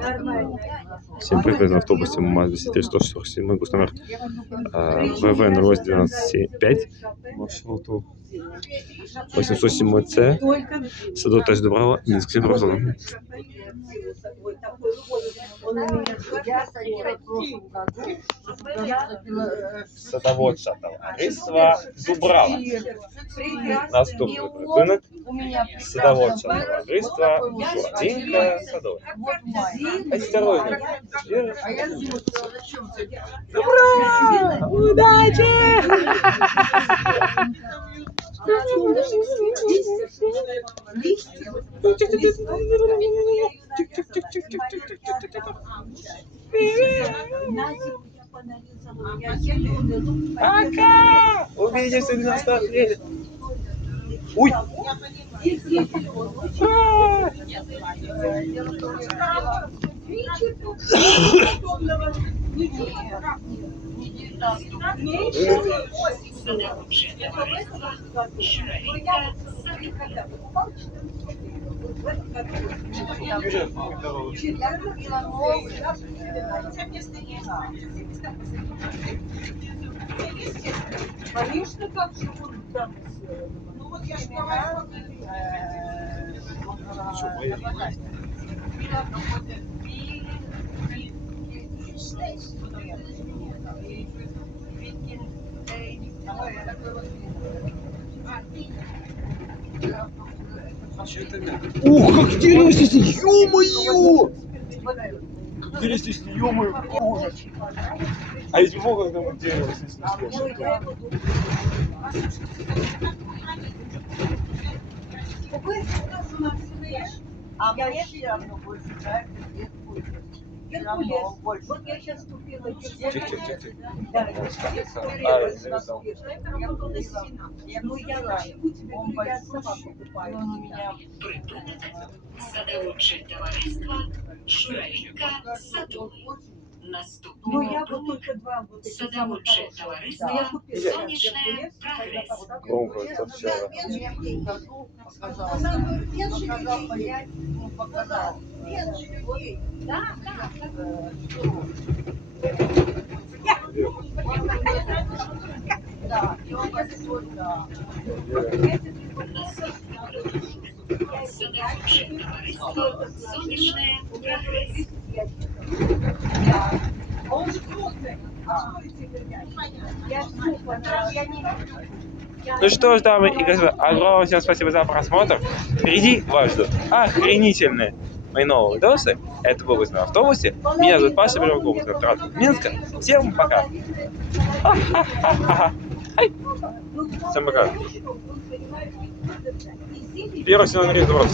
Всем привет, на автобусе МАЗ-203-147, выпуск номер ВВ-012-5, маршруту 807С, Садок Тач Дубрава, Минск, Северо-Запад. Садоводча товариства Дубрава. Наступний припинок. Садоводча товариства Журавінка Садове. Осторожно. Ура! Удачи! Пока! Увидимся 12 апреля. Ой! Конечно, как же он там. Ну вот я же говорю, Ух, как интересно, ё-моё! Как интересно, ё-моё, ужас! А ведь много там интересно. А мне все равно больше нравится Геркулес. Вот я сейчас купила Геркулес. Да, ну я почему тебе говорю, я сама покупаю. Садоводче товариство Журавінка Садове. Ну Наступний я вот только два вот эти самых Садоводче хороших. товариство Я купила Сонячне Прогрес. Громко, это все. Показал понять, показал. Да, да. И он подходит, да. Садоводче товариство Сонячне Прогрес. Он же крупный. Я не Ну что ж, дамы и господа, огромное всем спасибо за просмотр. Впереди вас ждут охренительные мои новые видосы. Это был «Выезд на автобусе». Меня зовут Паша Беляков, из Минска. Всем пока. Всем пока. Первый сезон Доброго.